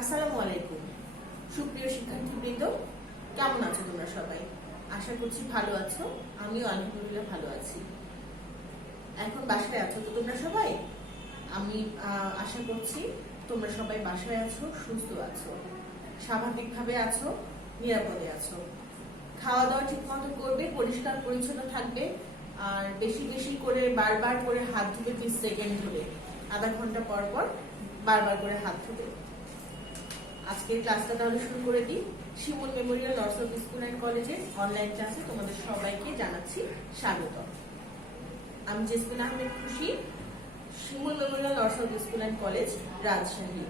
আসসালামু আলাইকুম। সুপ্রিয় শিক্ষার্থীবৃন্দ, কেমন আছো তোমরা সবাই? আশা করছি ভালো আছো। আমিও আলহামদুলিল্লাহ ভালো আছি। এখন বাসায় আছো তো তোমরা সবাই? আমি আশা করছি তোমরা সবাই বাসায় আছো, সুস্থ আছো, স্বাভাবিকভাবে আছো, নিরাপদে আছো। খাওয়া দাওয়া ঠিক মতো করবে, পরিষ্কার পরিচ্ছন্ন থাকবে, আর বেশি বেশি করে বারবার করে হাত ধুবে, 30 সেকেন্ড ধরে, আধা ঘন্টা পর পর বারবার করে হাত ধুবে। আজকের ক্লাসটা তাহলে শুরু করে দিই। Shimul memorial nursery school and কলেজের অনলাইন ক্লাসে তোমাদের সবাইকে জানাচ্ছি স্বাগত। আমি Jesmin Ahmed Khushi, Shimul memorial nursery school and college, Rajshahi.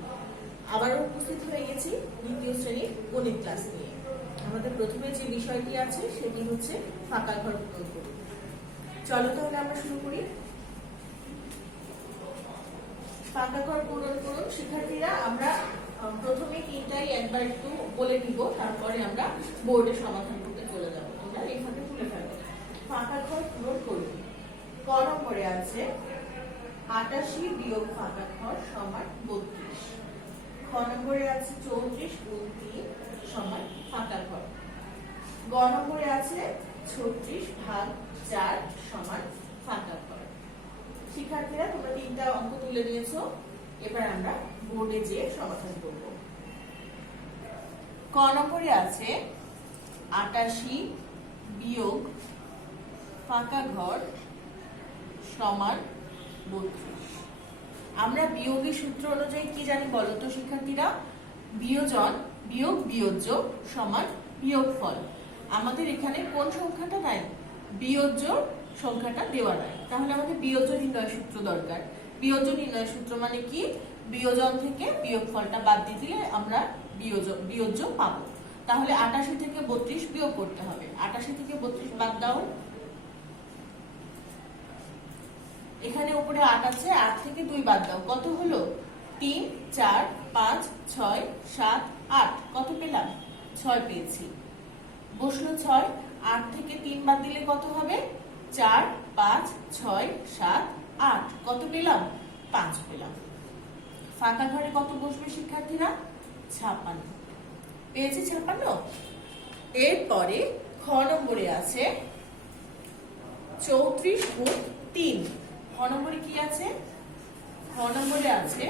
আবারও উপস্থিত হয়ে গেছি দ্বিতীয় শ্রেণীর গণিত ক্লাস নিয়ে। আমাদের প্রথমে যে বিষয়টি আছে সেটি হচ্ছে ফাঁকা ঘর পূরণ করুন। চলো তাহলে আমরা শুরু করি। ফাঁকা ঘর পূরণ করুন। শিক্ষার্থীরা, আমরা প্রথমে তিনটাই একবার একটু বলে নিব, তারপরে আমরা বোর্ডে সমাধান করতে চলে যাব। তোমরা এখানে তুলে ফেলো। ফাঁকা ঘর পূরণ করুন। ক নম্বরে আছে ৮৮ বিয়োগ ফাঁকা ঘর সমান ৩২। খ নম্বরে আছে ৩৪ গুণ ৩ সমান ফাঁকা ঘর। গ নম্বরে আছে ৩৬ ভাগ ৪ সমান ফাঁকা ঘর। শিক্ষার্থীরা, তোমরা তিনটা অঙ্ক তুলে নিয়েছো। এবার আমরা বোর্ডে যেয়ে সমাধান করব। ক নম্বরে আছে ৮৮ বিয়োগ ফাঁকা ঘর সমান ৩২। আমরা বিয়োগের সূত্র অনুযায়ী কি জানি বলো তো শিক্ষার্থীরা? বিয়োজন বিয়োগ বিয়োজ্য সমান বিয়োগফল। আমাদের এখানে কোন সংখ্যাটা নাই? বিয়োজ্য সংখ্যাটা দেওয়া নাই। তাহলে আমাদের বিয়োজ্য নির্ণয় সূত্র দরকার। বিয়োজ্য নির্ণয় সূত্র মানে কি? বিয়োজন থেকে বিয়োগফলটা বাদ দিয়ে দিলে আমরা বিয়োজ্য পাবো। তাহলে ৮৮ থেকে ৩২ বিয়োগ করতে হবে। ৮৮ থেকে ৩২ বাদ দাও। এখানে উপরে ৮ আছে, ৮ থেকে ২ বাদ দাও। কত হলো? ৩, ৪, ৫, ৬, ৭, ৮। কত পেলাম? ৬ পেয়েছি। বসলো ৬। ৮ থেকে ৩ বাদ দিলে কত হবে? ৪, ৫, ৬, ৭, ৮। কত পেলাম? ৫ পেলাম। ফাঁকা ঘরে কত বসবে শিক্ষার্থীরা? ৫৬। পেয়েছি ৫৬। এরপরে খ নম্বরে আছে ৩৪ গুণ ৩। খ নম্বরে কি আছে? খ নম্বরে আছে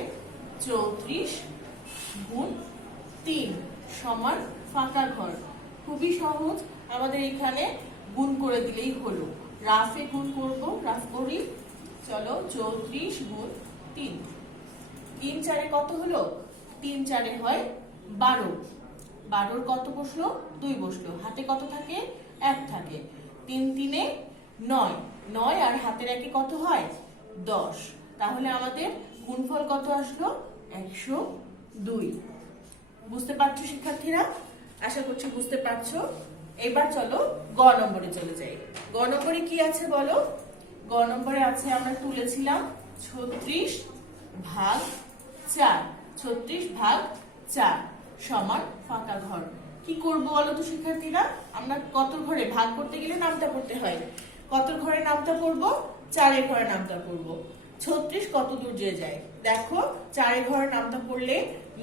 ৩৪ গুণ ৩ সমান ফাঁকা ঘর। খুবই সহজ, আমাদের এখানে গুণ করে দিলেই হলো। রাফে গুণ করব, রাফ করি। চলো, ৩৪ গুণ ৩। ৩ ৪ কত হলো? ৩ ৪ হয় ১২। ১২ কত বসলো? ২ বসলো। হাতে কত থাকে? ১ থাকে। ৩ ৩ ৯। ৯ আর হাতের ১ কত হয়? ১০। তাহলে আমাদের গুণফল কত আসলো? ১০২। বুঝতে পারছো শিক্ষার্থীরা? আশা করছি বুঝতে পারছো। এবার চলো গ নম্বরে চলে যাই। গ নম্বরে কি আছে বলো? গ নম্বরে আছে, আমরা তুলেছিলাম ৩৬ ভাগ ৪। ৩৬ ভাগ ৪ সমান ফাঁকা ঘর। কি করবো বলো তো শিক্ষার্থীরা? আমরা কত ঘরে ভাগ করতে গেলে নামতা পড়তে হয়। কত ঘরে নামতা পড়বো? ৪ ঘরে নামতা পড়বো। ৩৬ কত দূর যে যায় দেখো। ৪ ঘরে নামতা পড়লে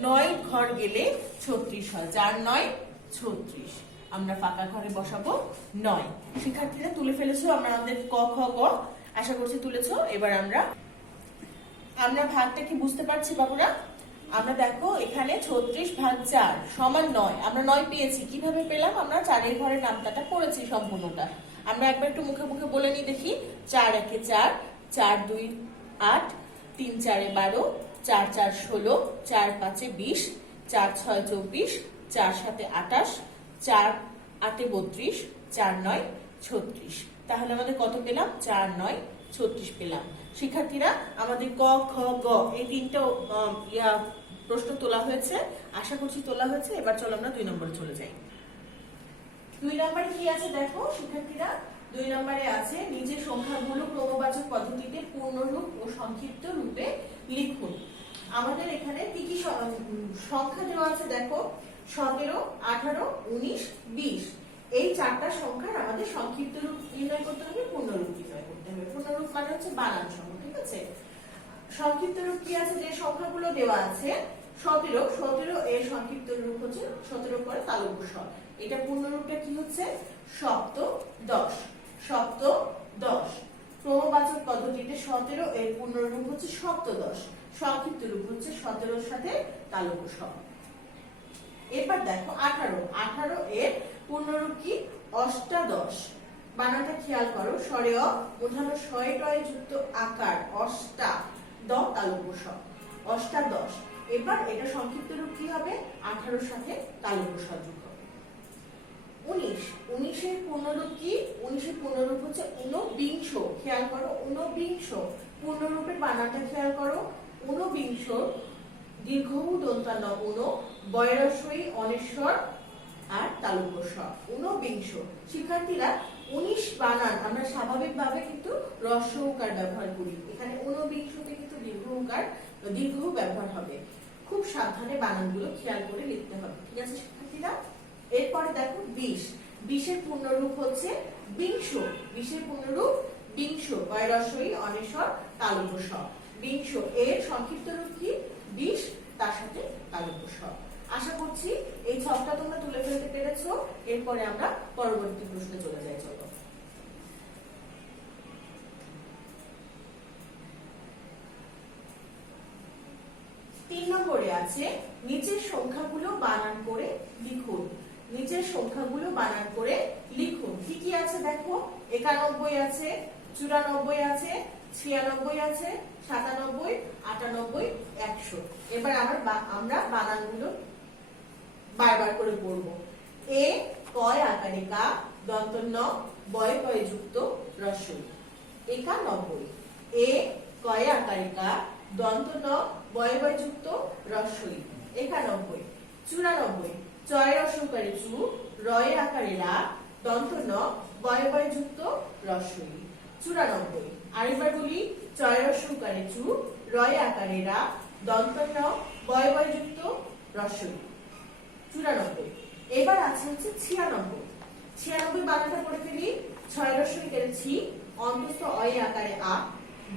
৯ ঘর গেলে ৩৬ হয়। ৪ ৯ ৩৬। আমরা ফাঁকা ঘরে বসাবো ৯। শিক্ষার্থীরা তুলে ফেলেছো আমরা আমাদের ক খ গ। আশা করছি তুলেছো। এবার আমরা ভাগটা কি বুঝতে পারছি বাবুরা? আমরা দেখো এখানে ৩৬ ভাগ ৪ সমান ৯। আমরা ৯ পেয়েছি। কিভাবে পেলাম? আমরা ৪ ঘরে নামতাটা পড়েছি সম্পূর্ণটা। আমরা একবার একটু মুখে মুখে বলে নিই দেখি। ৪ ১ ৪, ৪ ২ ৮, ৩ ৪ ১২, ৪ ৪ ১৬, ৪ ৫ ২০, ৪ ৬ ২৪, ৪ ৭ ২৮, ৪ ৮ ৩২, ৪ ৯ ৩৬। তাহলে আমাদের কত পেলাম? ৪ ৯ ৩৬ পেলাম। শিক্ষার্থীরা, আমাদের ক খ গ এই তিনটা প্রশ্ন তোলা হয়েছে। আশা করছি তোলা হয়েছে। এবার চলো আমরা ২ নম্বরে চলে যাই। ২ নম্বরে কি আছে দেখো শিক্ষার্থীরা? ২ নম্বরে আছে নিচের সংখ্যাগুলো ক্রমবাচক পদ্ধতিতে পূর্ণরূপ ও সংক্ষিপ্ত রূপে লিখুন। আমাদের এখানে কি কি সংখ্যা দেওয়া আছে দেখো। ১৭, ১৮, ১৯, ২০। এই ৪টা সংখ্যার আমাদের সংক্ষিপ্ত রূপ নির্ণয় করতে হবে, পূর্ণরূপ নির্ণয় করতে হবে। পূর্ণরূপ মানে হচ্ছে বানান সহ, ঠিক আছে? সংক্ষিপ্ত রূপ কি আছে? যে সংখ্যাগুলো দেওয়া আছে 17, 17 এর সংক্ষিপ্ত রূপ হচ্ছে 17 পরে তালব্য স। এটা পূর্ণরূপটা কি হচ্ছে? সপ্তদশ। সপ্তদশ। ক্রমবাচক পদ্ধতিতে 17 এর পূর্ণরূপ হচ্ছে সপ্তদশ, সংক্ষিপ্ত রূপ হচ্ছে 17 এর সাথে তালব্য স। এবার দেখো 18, 18 এর পূর্ণরূপ কি? অষ্টাদশ। বানানটা খেয়াল করো, স্বরে অ মূর্ধন্য শয়ে টয়ে যুক্ত আকার, অষ্টা দ তালব্য স, অষ্টাদশ। এবার এটা সংক্ষিপ্ত রূপ কি হবে? 18 সাথে তালব্য স যুক্ত হবে। 19, 19 এর পূর্ণরূপ কি? 19 এর পূর্ণরূপ হচ্ছে ঊনবিংশ। খেয়াল করো, ঊনবিংশ পূর্ণরূপের বানানটা খেয়াল করো। ঊনবিংশ দীর্ঘ উ দন্তান্ন ঊন, বয়রস্বই অনেশ্বর আর তালব্য স, ঊনবিংশ। শিক্ষার্থীরা 19 বানান আমরা স্বাভাবিকভাবে কিন্তু হ্রস্ব উকার ব্যবহার করি, এখানে ঊনবিংশতে কিন্তু দীর্ঘ উকার দীর্ঘ ব্যবহার হবে। খুব সাবধানে বানানগুলো খেয়াল করে লিখতে হবে, ঠিক আছে শিক্ষার্থীরা? এরপরে দেখো 20, 20 এর পূর্ণরূপ হচ্ছে বিংশ। 20 এর পূর্ণরূপ বিংশ, বয়রস্বই অনেশ্বর তালব্য স, বিংশ। এর সংক্ষিপ্ত রূপ কি? 20 তার সাথে তালব্য স। আশা করছি এই ছকটা তোমরা তুলে ফেলতে পেরেছো। এরপরে আমরা পরবর্তী প্রশ্নে চলে যাই। চলো, 3 নম্বরে আছে নিচের সংখ্যাগুলো বানান করে লিখুন। নিচের সংখ্যাগুলো বানান করে লিখুন। কি কি আছে দেখো, 91 আছে, 94 আছে, 96 আছে, 97, 98, 100। এবার আমরা বানানগুলো বারবার করে পড়বো। এ কয় আকারে কা, দন্ত ন, বয় কয় যুক্ত রস্বই, 91। এ কয় আকারে কা, দন্ত ন, বয় বয় যুক্ত রস্বই, 91। 94, চয় রস্বকারে চু, রয় আকারে রা, দন্ত ন, বয় বয় যুক্ত রস্বই, 94। আরেকবার বলি, চয় রস্বকারে চু, রয় আকারে রা, দন্ত ন, বয় বয় যুক্ত রস্বই, 94। এবার আছে হচ্ছে 96। 96 বানানটা পড়ে ফেলি। 6 রস্বইকারে ছি, অন্তস্থ অয় আকারে আ,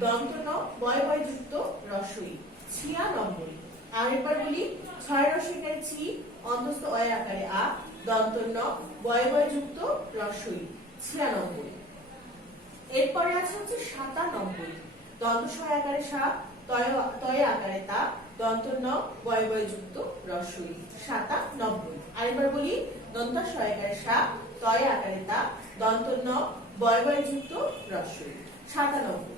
দন্ত ন, বয় বয় যুক্ত রস্বই, 96। আরেকবার বলি, 6 রস্বইকারে ছি, অন্তস্থ অয় আকারে আ, দন্ত ন, বয় বয় যুক্ত রস্বই, 96। এরপরে আছে হচ্ছে 97। দন্ত স আকারে সা, তয় আকারে তা, দন্ত ন, বয় বয় যুক্ত রস্বই, 97। আরেকবার বলি, দন্ত স আকারে সা, তয় আকারে তা, দন্ত ন, বয় বয় যুক্ত রস্বই, 97।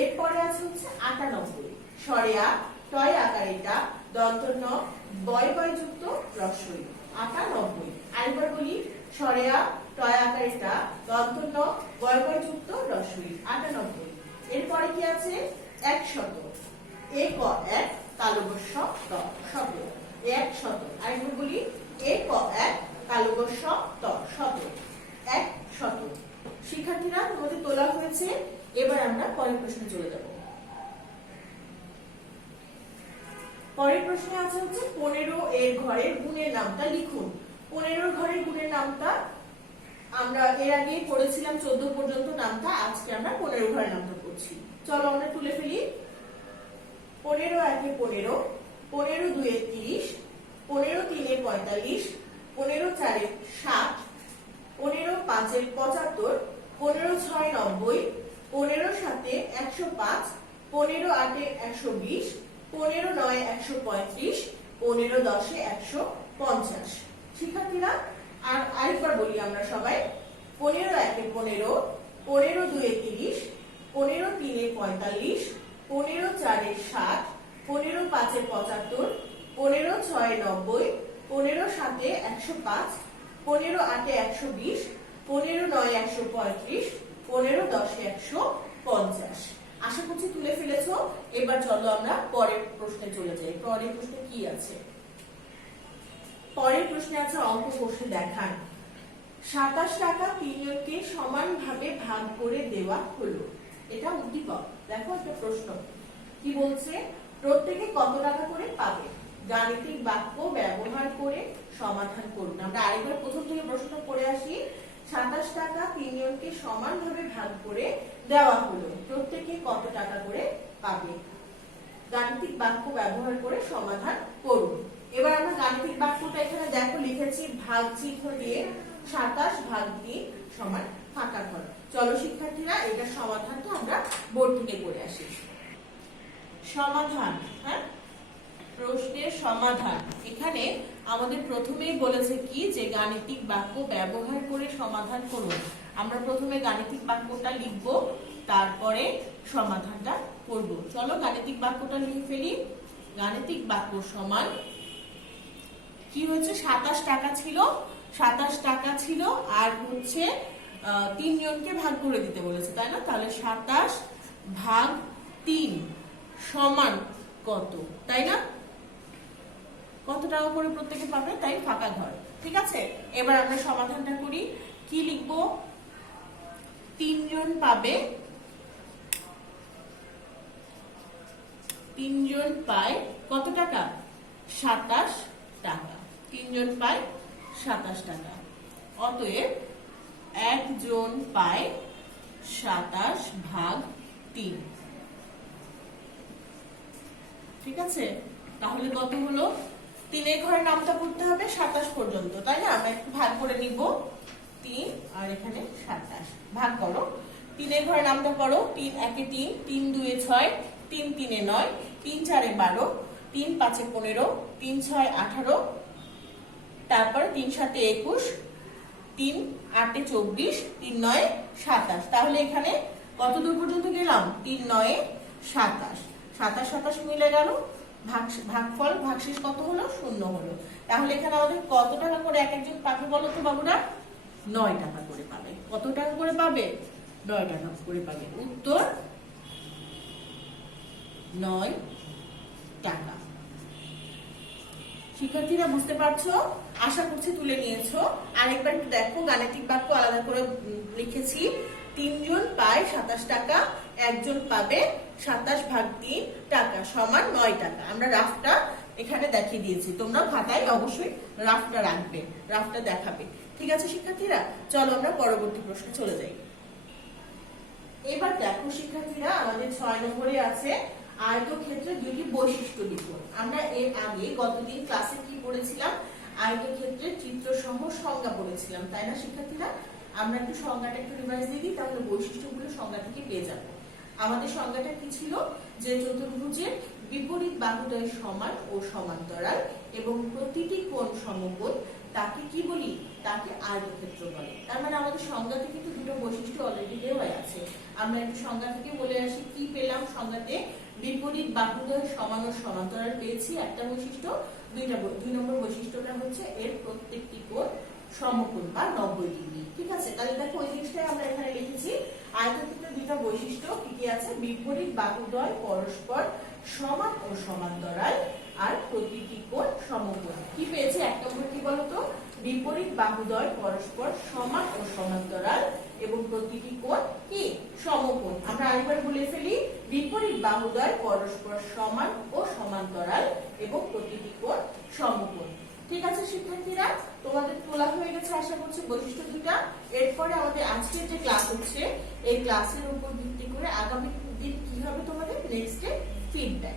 এরপরে আছে হচ্ছে 98। স্বরে আ, টয় আকারে টা, দন্ত ন, বয় বয় যুক্ত রস্বই, 98। আরেকবার বলি, স্বরে আ, টয় আকারে টা, দন্ত ন, বয় বয় যুক্ত রস্বই, 98। এরপরে কি আছে? 100। এ ক এক, তালব্য স ত, শত, 100। আরেকবার বলি, এ ক এক, তালব্য স ত, শত, 100। শিক্ষার্থীরা তোমাদের তোলা হয়েছে। এবার আমরা পরের প্রশ্নে চলে যাব। পরের প্রশ্নে আছে হচ্ছে 15 এর ঘরের গুণের নামটা লিখুন। 15 ঘরের গুণের নামটা আমরা এর আগে পড়েছিলাম 14 পর্যন্ত নামটা, আজকে আমরা 15 ঘরের নামটা পড়ছি। চলো আমরা তুলে ফেলি। 15 1 15, 15 2 30, 15 3 45, 15 4 60, 15 5 75, 15 6 90, 15 7 105, 15 8 120, 15 9 135, 15 10 150। শিক্ষার্থীরা আর আরেকবার বলি আমরা সবাই। 15 1 15, 15 2 30, 15 3 45, 15 4 60, 15 5 75, 15 6 90, 15 7 105, 15 8 120, 15 9 135, 15 10 150। আশা করছি তুলে ফেলেছো। এবার চলো আমরা পরের প্রশ্নে চলে যাই। পরের প্রশ্নে কি আছে? পরের প্রশ্নে আছে অঙ্ক কষে দেখান। 27 টাকা 3 জনকে সমানভাবে ভাগ করে দেওয়া হলো। এটা উদ্দীপক। দেখো একটা প্রশ্ন কি বলছে, প্রত্যেকে কত টাকা করে পাবে? গাণিতিক বাক্য ব্যবহার করে সমাধান করুন। আমরা আরেকবার প্রথম থেকে প্রশ্ন পড়ে আসি। 27 টাকা 3 জনকে সমানভাবে ভাগ করে দেওয়া হলো, প্রত্যেকে কত টাকা করে পাবে? গাণিতিক বাক্য ব্যবহার করে সমাধান করুন। এবার আমরা গাণিতিক বাক্যটা এখানে দেখো লিখেছি ভাগ চিহ্ন দিয়ে 27 ভাগ 3 সমান ফাঁকা ঘর। চলো শিক্ষার্থীরা এটা সমাধানটা আমরা বোর্ড থেকে করে আসি। সমাধান, হ্যাঁ, প্রশ্নের সমাধান। এখানে আমাদের প্রথমেই বলেছে কি যে গাণিতিক বাক্য ব্যবহার করে সমাধান করুন। আমরা প্রথমে গাণিতিক বাক্যটা লিখব, তারপরে সমাধানটা করব। চলো গাণিতিক বাক্যটা লিখে ফেলি। গাণিতিক বাক্য সমান কি হচ্ছে, 27 টাকা ছিল, 27 টাকা ছিল আর হচ্ছে 3 জনকে ভাগ করে দিতে বলেছে, তাই না? তাহলে 27 ভাগ 3 সমান কত, তাই না? কত টাকা করে প্রত্যেকে পাবে, তাই ফাঁকা ঘর। ঠিক আছে, এবার আমরা সমাধানটা করি। কি লিখবো, 3 জন পাবে, 3 জন পায় কত টাকা, 27 টাকা। 3 জন পায় 27 টাকা। অতএব একজন পায় 27 ভাগ 3। ঠিক আছে, তাহলে কত হলো, 3 ঘরের নামটা পড়তে হবে 27 পর্যন্ত, তাই না? আমরা একটু ভাগ করে নিব, 3 আর এখানে 27 ভাগ করো। 3 ঘরের নামটা পড়ো, 3 একে 3, 3 দুয়ে 6, 3 তিনে 9, 3 চারে 12, 3 পাঁচে 15, 3 6 18, তারপর 3 সাথে 21, 3 আটে 24, 3 9 27। তাহলে এখানে কত দূর পর্যন্ত গেলাম, 3 9 27, 27 27 মিলে গেল, ভাগফল ভাগশেষ কত হলো, 0 হলো। তাহলে এখানে আমাদের কত টাকা করে এক একজন পাবে বলো তো বাবুরা, 9 টাকা করে পাবে। কত টাকা করে পাবে, 9 টাকা করে পাবে। উত্তর 9 টাকা। শিক্ষার্থীরা বুঝতে পারছো? আশা করছি তুলে নিয়েছো। আরেকবার একটু দেখো, গাণিতিক বাক্য আলাদা করে লিখেছি। 3 জন পায় 27 টাকা, একজন পাবে 27 ভাগ 3 টাকা সমান 9 টাকা। আমরা রাফটা এখানে দেখিয়ে দিয়েছি, তোমরা খাতায় অবশ্যই রাফটা রাখবে, রাফটা দেখাবে। ঠিক আছে শিক্ষার্থীরা, চলো আমরা পরবর্তী প্রশ্নে চলে যাই। এবার দেখো শিক্ষার্থীরা, আমাদের 6 নম্বরে আছে আয়তক্ষেত্রের দুটি বৈশিষ্ট্য লিখুন। আমরা এর আগে গতদিন ক্লাসে কি পড়েছিলাম, আয়তক্ষেত্রের চিত্রসহ সংজ্ঞা পড়েছিলাম, তাই না শিক্ষার্থীরা? আমরা একটু সংজ্ঞাটা একটু রিভাইজ দিয়ে দিই, তাহলে বৈশিষ্ট্যগুলো সংজ্ঞা থেকে পেয়ে যাবো। আমাদের সংজ্ঞাটা কি ছিল, যে চতুর্ভুজের বিপরীত বাহুদ্বয় সমান ও সমান্তরাল এবং প্রতিটি কোণ সমকোণ, তাকে কি বলি, তাকে আয়তক্ষেত্র বলে। তার মানে আমাদের সংজ্ঞাতে কিন্তু দুটো বৈশিষ্ট্য অলরেডি দেওয়া আছে। আমরা একটু সংজ্ঞা থেকে বলে আসি, কি পেলাম সংজ্ঞাতে, বিপরীত বাহুদ্বয় সমান ও সমান্তরাল পেয়েছি একটা বৈশিষ্ট্য। 2 নম্বর বৈশিষ্ট্যটা হচ্ছে এর প্রত্যেকটি কোণ সমকোণ বা 90 ডিগ্রি। ঠিক আছে, তাহলে দেখো ওই জিনিসটাই আমরা এখানে লিখেছি। আয়তক্ষেত্রের দুটো বৈশিষ্ট্য কি কি আছে, বিপরীত বাহুদ্বয় পরস্পর সমান ও সমান্তরাল আর প্রতিটি কোণ সমকোণ। কি পেয়েছি, 1 নম্বর কি বলতো, বিপরীত বাহুদ্বয় পরস্পর সমান ও সমান্তরাল এবং প্রতিটি কোণ কি, সমকোণ। আমরা আরেকবার বলে ফেলি, বিপরীত বাহুদ্বয় পরস্পর সমান ও সমান্তরাল এবং প্রতিটি কোণ সমকোণ। ঠিক আছে শিক্ষার্থীরা, তোমাদের তোলা হয়ে গেছে আশা করছি বৈশিষ্ট্য দুটা। এরপরে আমাদের আজকের যে ক্লাস হচ্ছে, এই ক্লাসের উপর ভিত্তি করে আগামী দিন কি হবে তোমাদের নেক্সট ডে ফিডব্যাক।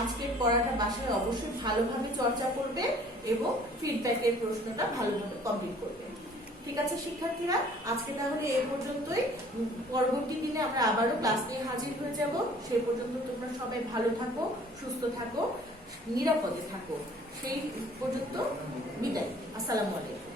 আজকের পড়াটা বাসায় অবশ্যই ভালোভাবে চর্চা করবে এবং ফিডব্যাকের প্রশ্নটা ভালোভাবে কমপ্লিট করবে। ঠিক আছে শিক্ষার্থীরা, আজকে তাহলে এই পর্যন্তই। পরবর্তী দিনে আমরা আবারও ক্লাস নিয়ে হাজির হয়ে যাব। সেই পর্যন্ত তোমরা সবাই ভালো থাকো, সুস্থ থাকো, নিরাপদে থাকো। সেই পর্যন্ত বিদায়। আসসালামু আলাইকুম।